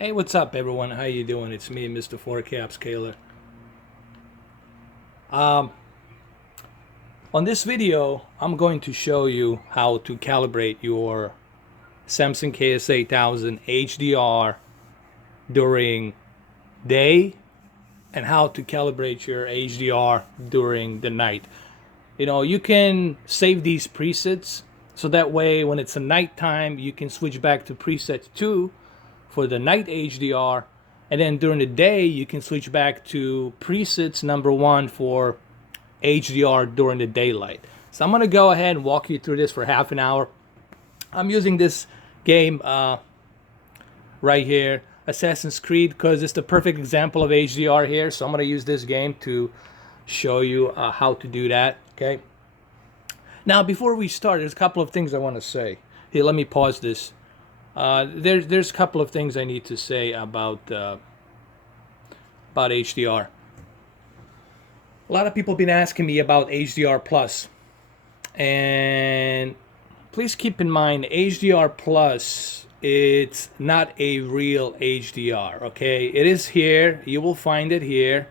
Hey, what's up, everyone? How you doing? It's me, Mr. Four Cap Scaler. Um, on this video, I'm going to show you how to calibrate your Samsung KS-8000 HDR during day and how to calibrate your HDR during the night. You know, you can save these presets so that way when it's a nighttime, you can switch back to preset 2 for the night HDR, and then during the day you can switch back to presets number 1 for HDR during the daylight. So I'm gonna go ahead and walk you through this for half an hour. I'm using this game right here, Assassin's Creed, because it's the perfect example of HDR here. So I'm gonna use this game to show you how to do that. Okay. Now before we start, there's a couple of things I want to say. Here, let me pause this. There's a couple of things I need to say about HDR. A lot of people have been asking me about HDR Plus, and please keep in mind HDR Plus, it's not a real HDR. Okay, it is here. You will find it here.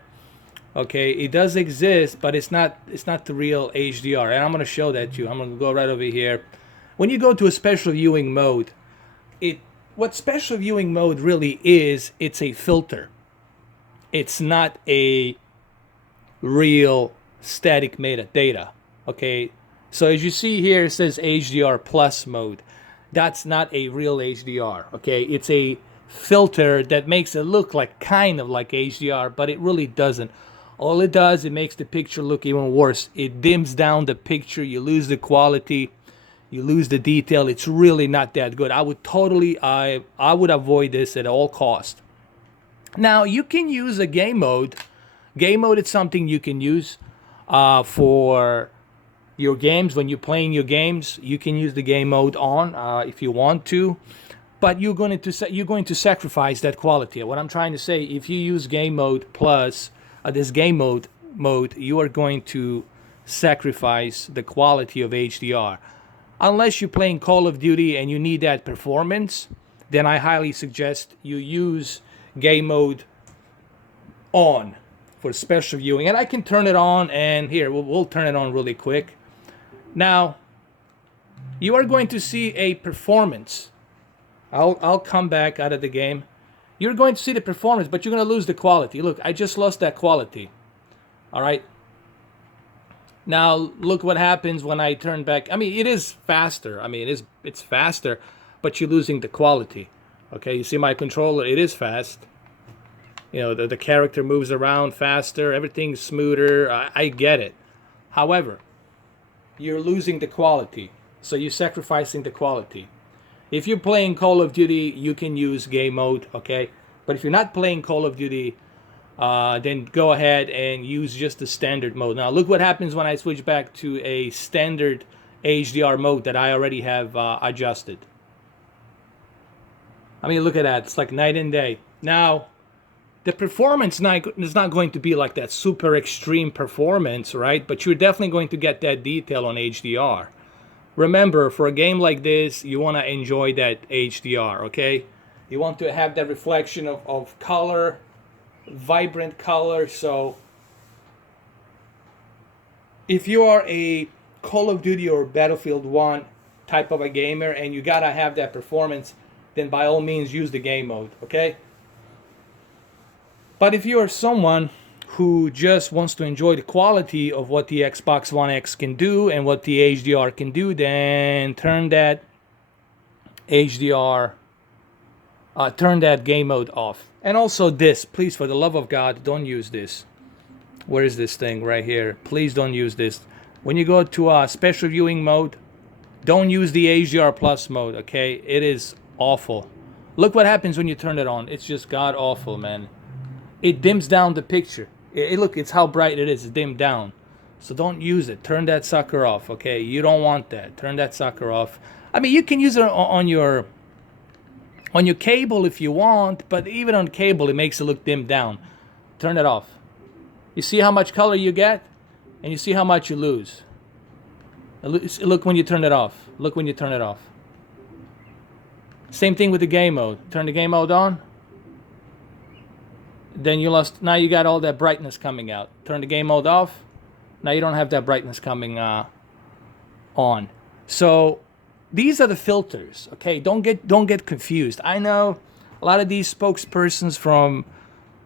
Okay, it does exist, but it's not the real HDR, and I'm going to show that to you. I'm going to go right over here. When you go to a special viewing mode, what special viewing mode really is, it's a filter. It's not a real static metadata. Okay, so as you see here, it says HDR plus mode. That's not a real HDR. Okay, it's a filter that makes it look like kind of like HDR, but it really doesn't. All it does, it makes the picture look even worse. It dims down the picture. You lose the quality. You lose the detail. It's really not that good. I would avoid this at all cost. Now you can use a game mode. Game mode is something you can use for your games. When you're playing your games, you can use the game mode on if you want to, but you're going to sacrifice that quality. What I'm trying to say, if you use game mode plus this game mode, you are going to sacrifice the quality of HDR. Unless you're playing Call of Duty and you need that performance, then I highly suggest you use game mode on for special viewing. And I can turn it on, and here, we'll turn it on really quick. Now, you are going to see a performance. I'll come back out of the game. You're going to see the performance, but you're going to lose the quality. Look, I just lost that quality. All right. Now look what happens when I turn back. I mean, it is faster. I mean, it's faster, but you're losing the quality. Okay, you see my controller, it is fast. You know, the character moves around faster, everything's smoother. I get it. However, you're losing the quality. So you're sacrificing the quality. If you're playing Call of Duty, you can use game mode, okay? But if you're not playing Call of Duty, then go ahead and use just the standard mode. Now look what happens when I switch back to a standard HDR mode that I already have adjusted. I mean, look at that. It's like night and day. Now, the performance is not going to be like that super extreme performance, right? But you're definitely going to get that detail on HDR. Remember, for a game like this, you want to enjoy that HDR, okay? You want to have that reflection of color, vibrant color. So if you are a Call of Duty or Battlefield 1 type of a gamer and you gotta have that performance, then by all means use the game mode, okay? But if you are someone who just wants to enjoy the quality of what the Xbox One X can do and what the HDR can do, then turn that HDR, turn that game mode off. And also this, please, for the love of God, don't use this. Where is this thing? Right here. Please don't use this. When you go to special viewing mode, don't use the HDR plus mode, okay? It is awful. Look what happens when you turn it on. It's just god awful, man. It dims down the picture. Look, it's how bright it is. It's dimmed down. So don't use it. Turn that sucker off, okay? You don't want that. Turn that sucker off. I mean, you can use it on your cable if you want, but even on cable, it makes it look dimmed down. Turn it off. You see how much color you get, and you see how much you lose. Look when you turn it off. Look when you turn it off. Same thing with the game mode. Turn the game mode on. then you lost. Now you got all that brightness coming out. Turn the game mode off. Now you don't have that brightness coming on. So these are the filters. Okay, don't get confused. I know a lot of these spokespersons from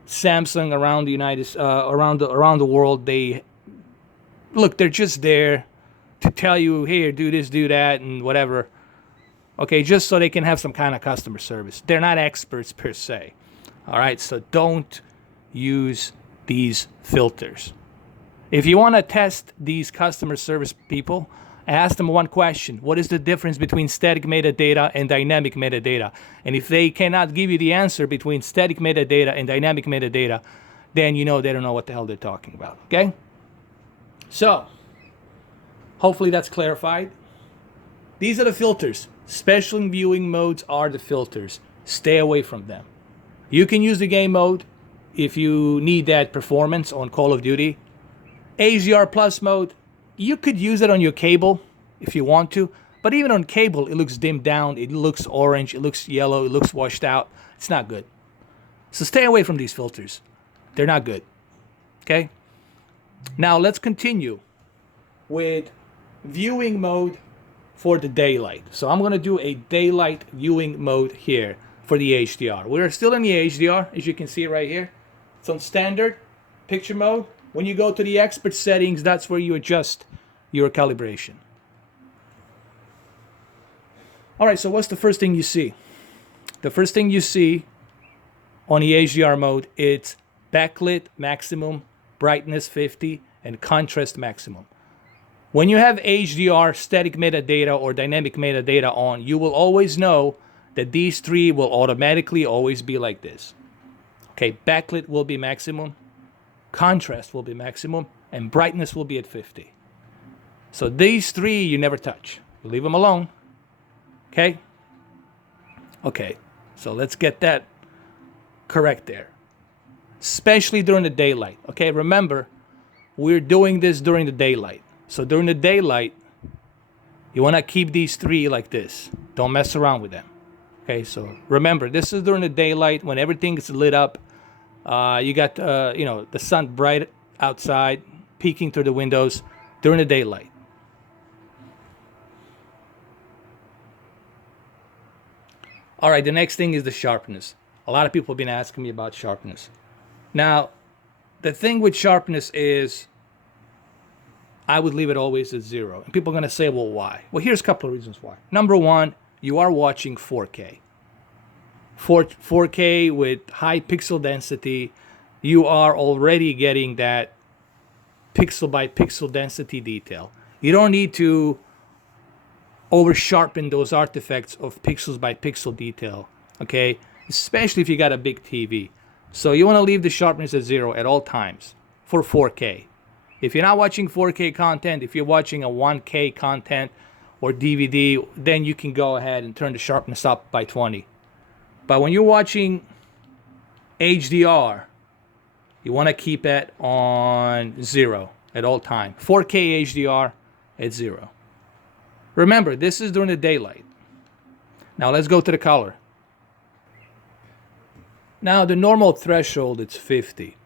Samsung around the around the world. They're just there to tell you, here, do this, do that, and whatever. Okay, just so they can have some kind of customer service. They're not experts per se. All right, so don't use these filters. If you want to test these customer service people, ask them one question. What is the difference between static metadata and dynamic metadata? And if they cannot give you the answer between static metadata and dynamic metadata, then you know they don't know what the hell they're talking about, okay? So, hopefully that's clarified. These are the filters. Special viewing modes are the filters. Stay away from them. You can use the game mode if you need that performance on Call of Duty. HDR Plus mode, you could use it on your cable if you want to, but even on cable, it looks dimmed down, it looks orange, it looks yellow, it looks washed out. It's not good. So stay away from these filters. They're not good. Okay? Now let's continue with viewing mode for the daylight. So I'm going to do a daylight viewing mode here for the HDR. We're still in the HDR, as you can see right here. It's on standard picture mode. When you go to the expert settings, that's where you adjust your calibration. All right, so what's the first thing you see? The first thing you see on the HDR mode, it's backlit maximum, brightness 50, and contrast maximum. When you have HDR, static metadata, or dynamic metadata on, you will always know that these three will automatically always be like this. Okay, backlit will be maximum, contrast will be maximum, and brightness will be at 50. So these three you never touch. You leave them alone. Okay? Okay, so let's get that correct there. Especially during the daylight. Okay, remember, we're doing this during the daylight. So during the daylight, you want to keep these three like this. Don't mess around with them. Okay, so remember, this is during the daylight when everything is lit up. You got the sun bright outside, peeking through the windows during the daylight. All right, the next thing is the sharpness. A lot of people have been asking me about sharpness. Now, the thing with sharpness is I would leave it always at 0. And people are going to say, well, why? Well, here's a couple of reasons why. Number one, you are watching 4K. 4K with high pixel density, you are already getting that pixel by pixel density detail. You don't need to over sharpen those artifacts of pixels by pixel detail, okay? Especially if you got a big TV. So you want to leave the sharpness at 0 at all times for 4K. If you're not watching 4K content, if you're watching a 1K content or DVD, then you can go ahead and turn the sharpness up by 20. But when you're watching HDR, you want to keep it on 0 at all time. 4K HDR at 0. Remember, this is during the daylight. Now let's go to the color. Now the normal threshold it's 50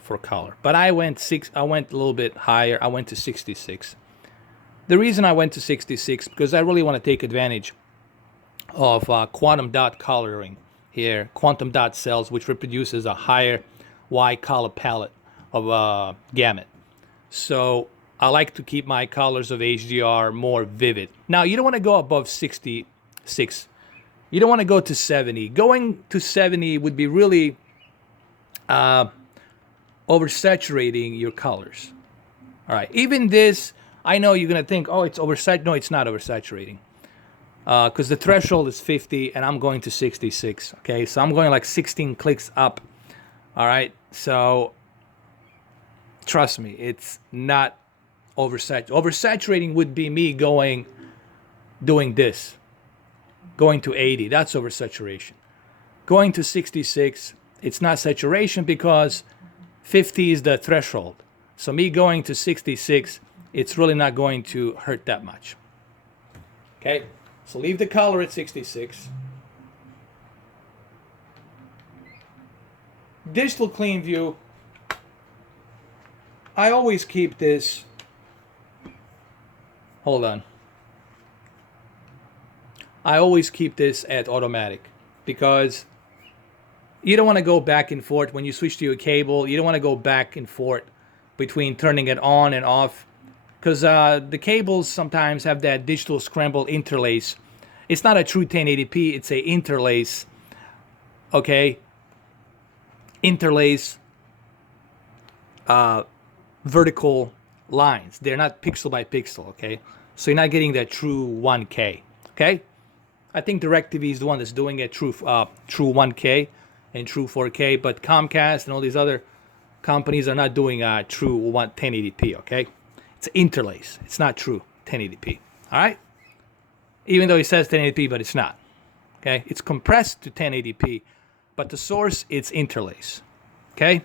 for color, but I went a little bit higher. I went to 66. The reason I went to 66 because I really want to take advantage of quantum dot coloring here, quantum dot cells, which reproduces a higher wide color palette of gamut. So I like to keep my colors of HDR more vivid. Now, you don't want to go above 66. You don't want to go to 70. Going to 70 would be really oversaturating your colors. All right. Even this, I know you're going to think, oh, it's oversaturating. No, it's not oversaturating. Because the threshold is 50 and I'm going to 66. Okay. So I'm going like 16 clicks up. All right. So trust me, it's not oversaturating. Oversaturating would be me doing this, going to 80. That's oversaturation. Going to 66, it's not saturation because 50 is the threshold. So me going to 66, it's really not going to hurt that much. Okay, so leave the color at 66. Digital clean view, I always keep this, hold on. I always keep this at automatic because you don't want to go back and forth when you switch to your cable. You don't want to go back and forth between turning it on and off because the cables sometimes have that digital scramble interlace. It's not a true 1080p, it's a interlace, okay? Interlace vertical lines. They're not pixel by pixel, okay? So you're not getting that true 1K, okay? I think DirecTV is the one that's doing it true 1K and true 4K, but Comcast and all these other companies are not doing true 1080p, okay? It's interlace. It's not true 1080p, all right? Even though it says 1080p, but it's not, okay? It's compressed to 1080p, but the source, it's interlace, okay?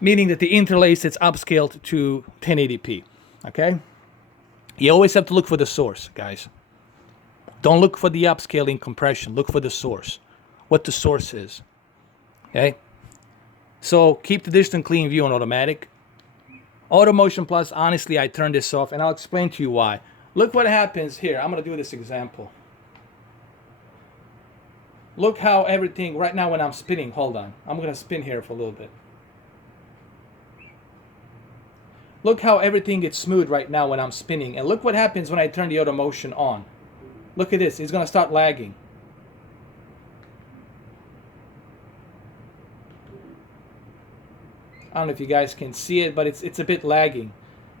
Meaning that the interlace, it's upscaled to 1080p, okay? You always have to look for the source, guys. Don't look for the upscaling compression. Look for the source, what the source is, okay? So keep the distant clean view on automatic. Auto Motion Plus, honestly, I turned this off, and I'll explain to you why. Look what happens here. I'm going to do this example. Look how everything, right now when I'm spinning, hold on. I'm going to spin here for a little bit. Look how everything gets smooth right now when I'm spinning. And look what happens when I turn the auto motion on. Look at this. It's going to start lagging. I don't know if you guys can see it, but it's a bit lagging.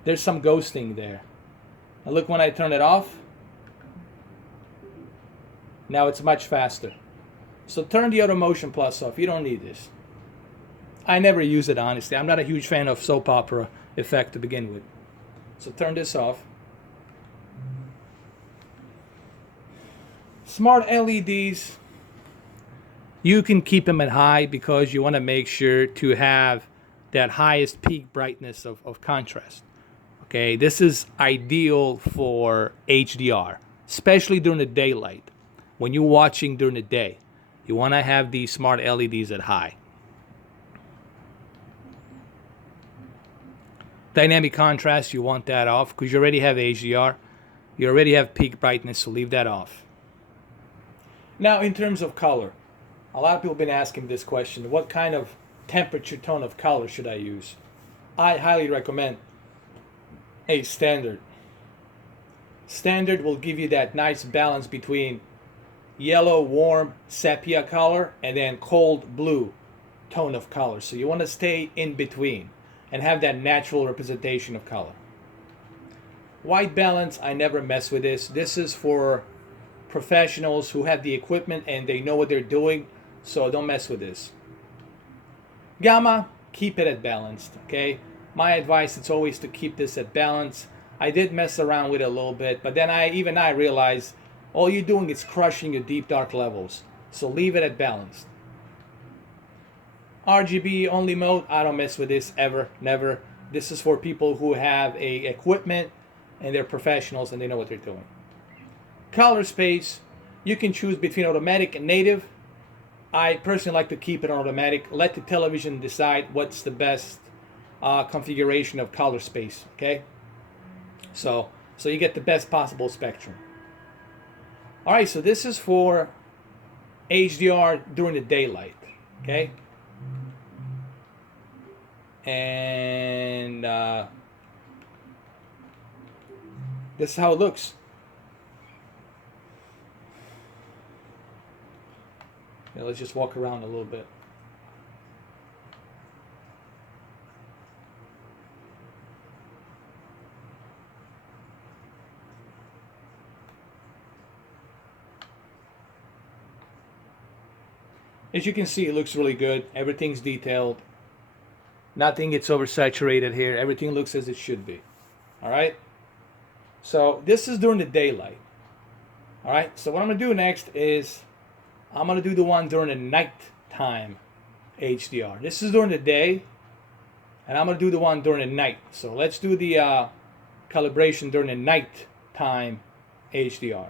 There's some ghosting there. And look when I turn it off. Now it's much faster. So turn the auto motion plus off. You don't need this. I never use it, honestly. I'm not a huge fan of soap opera effect to begin with. So turn this off. Smart LEDs, you can keep them at high because you want to make sure to have that highest peak brightness of contrast. Okay, this is ideal for HDR, especially during the daylight. When you're watching during the day, you want to have these smart LEDs at high. Dynamic contrast, you want that off because you already have HDR. You already have peak brightness, so leave that off. Now, in terms of color, a lot of people have been asking this question: what kind of temperature tone of color should I use? I highly recommend a standard. Standard will give you that nice balance between yellow, warm, sepia color and then cold blue tone of color. So you want to stay in between and have that natural representation of color. White balance, I never mess with this. This is for professionals who have the equipment and they know what they're doing, so don't mess with this. Gamma, keep it at balanced, okay? My advice is always to keep this at balance. I did mess around with it a little bit, but then I realized all you're doing is crushing your deep dark levels, so leave it at balanced. RGB only mode, I don't mess with this ever, never. This is for people who have a equipment and they're professionals and they know what they're doing. Colorspace, you can choose between automatic and native. I personally like to keep it on automatic. Let the television decide what's the best configuration of Colorspace, okay? So you get the best possible spectrum. All right, so this is for HDR during the daylight, okay? And this is how it looks. Yeah, let's just walk around a little bit. As you can see, it looks really good. Everything's detailed. Nothing gets oversaturated here. Everything looks as it should be. All right? So this is during the daylight. All right? So what I'm going to do next is I'm going to do the one during the nighttime HDR. This is during the day, and I'm going to do the one during the night. So let's do the calibration during the nighttime HDR.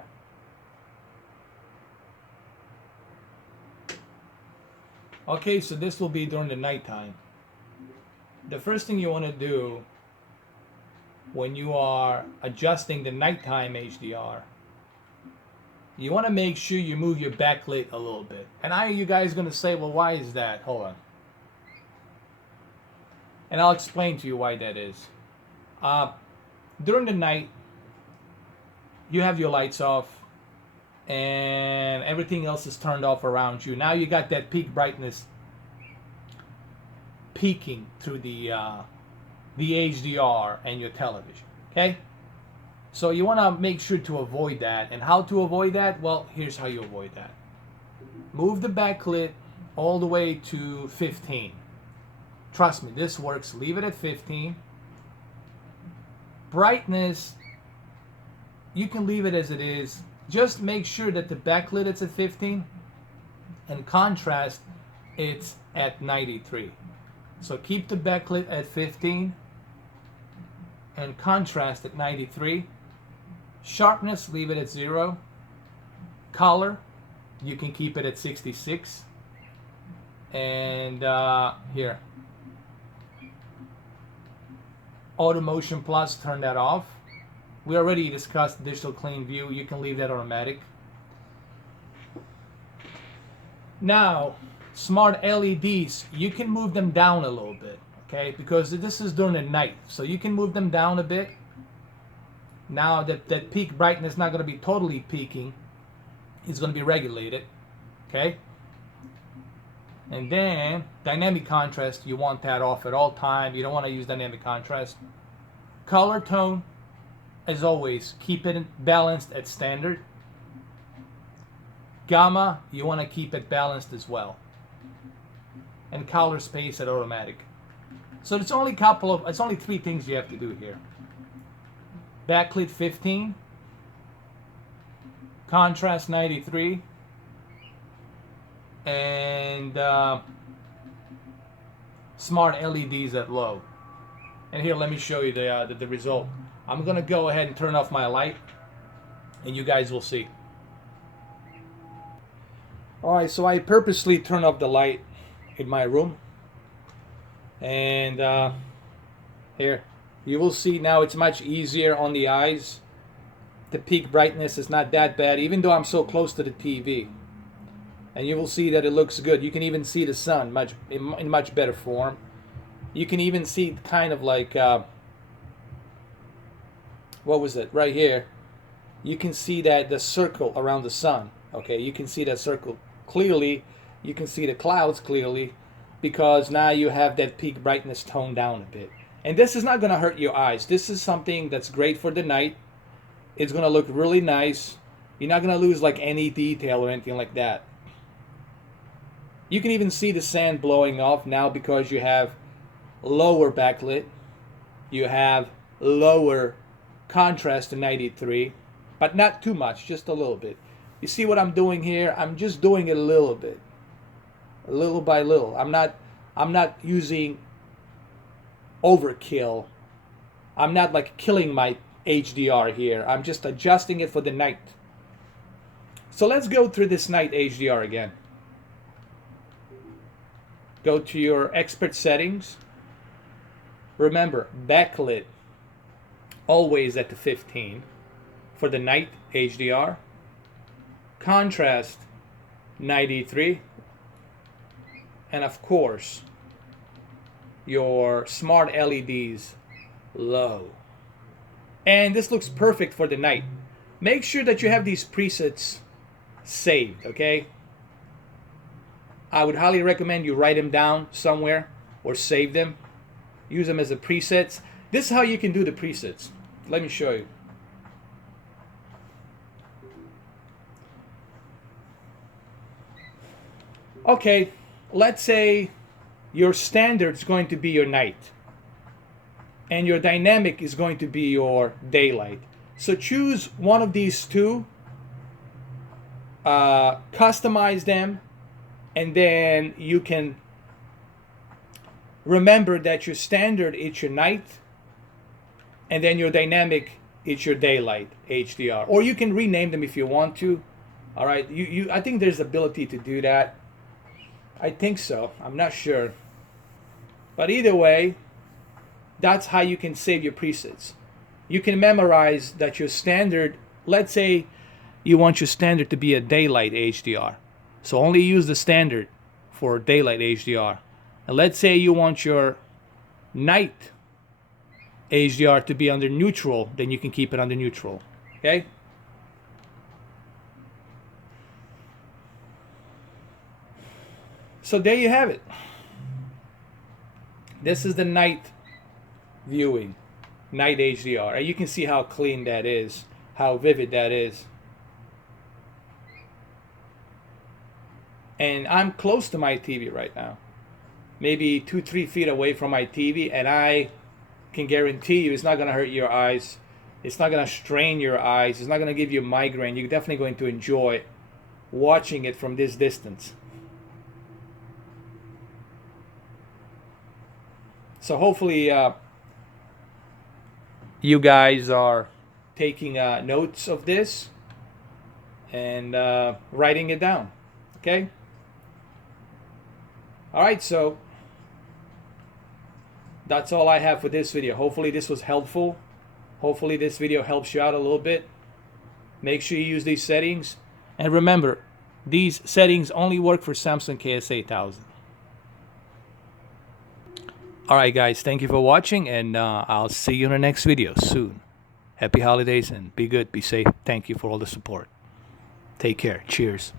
Okay, so this will be during the nighttime. The first thing you want to do when you are adjusting the nighttime HDR, you want to make sure you move your backlit a little bit. And you guys going to say, well, why is that? Hold on. And I'll explain to you why that is. During the night, you have your lights off and everything else is turned off around you. Now you got that peak brightness peeking through the HDR and your television. Okay? So you want to make sure to avoid that. And how to avoid that? Well, here's how you avoid that. Move the backlit all the way to 15. Trust me, this works. Leave it at 15. Brightness, you can leave it as it is. Just make sure that the backlit is at 15 and contrast it's at 93. So keep the backlit at 15 and contrast at 93. Sharpness, leave it at 0. Color, you can keep it at 66. And here, Auto Motion Plus, turn that off. We already discussed Digital Clean View. You can leave that automatic. Now, smart LEDs, you can move them down a little bit, okay? Because this is during the night, so you can move them down a bit. Now that peak brightness is not going to be totally peaking. It's going to be regulated, okay? And then dynamic contrast, you want that off at all time. You don't want to use dynamic contrast. Color tone, as always, keep it balanced at standard. Gamma, you want to keep it balanced as well. And Colorspace at automatic. So it's only three things you have to do here. Backlit 15, contrast 93, and smart LEDs at low. And here, let me show you the result. I'm gonna go ahead and turn off my light, and you guys will see. All right, so I purposely turned off the light in my room, and here you will see now it's much easier on the eyes. The peak brightness is not that bad, even though I'm so close to the TV. And you will see that it looks good. You can even see the sun in much better form. You can even see kind of like, what was it, right here. You can see that the circle around the sun. Okay, you can see that circle clearly. You can see the clouds clearly because now you have that peak brightness toned down a bit. And this is not going to hurt your eyes. This is something that's great for the night. It's going to look really nice. You're not going to lose like any detail or anything like that. You can even see the sand blowing off now because you have lower backlit. You have lower contrast to 93, but not too much, just a little bit. You see what I'm doing here? I'm just doing it a little bit. A little by little. I'm not using overkill. I'm not like killing my HDR here. I'm just adjusting it for the night. So let's go through this night HDR again. Go to your expert settings. Remember, backlit always at the 15 for the night HDR. Contrast 93. And of course, your smart LEDs low. And this looks perfect for the night. Make sure that you have these presets saved, okay? I would highly recommend you write them down somewhere or save them. Use them as a presets. This is how you can do the presets. Let me show you. Okay, let's say your standard is going to be your night and your dynamic is going to be your daylight. So choose one of these two, customize them, and then you can remember that your standard is your night and then your dynamic is your daylight HDR. Or you can rename them if you want to. All right, I think there's ability to do that. I think so. I'm not sure. But either way, that's how you can save your presets. You can memorize that your standard, let's say you want your standard to be a daylight HDR. So only use the standard for daylight HDR. And let's say you want your night HDR to be under neutral, then you can keep it under neutral. Okay? So there you have it. This is the night viewing, night HDR. And you can see how clean that is, how vivid that is. And I'm close to my TV right now. Maybe 2-3 feet away from my TV, and I can guarantee you it's not going to hurt your eyes. It's not going to strain your eyes. It's not going to give you a migraine. You're definitely going to enjoy watching it from this distance. So hopefully you guys are taking notes of this and writing it down. Okay? Alright, so that's all I have for this video. Hopefully this was helpful. Hopefully this video helps you out a little bit. Make sure you use these settings. And remember, these settings only work for Samsung KS-8000. Alright guys, thank you for watching, and I'll see you in the next video soon. Happy holidays and be good, be safe. Thank you for all the support. Take care. Cheers.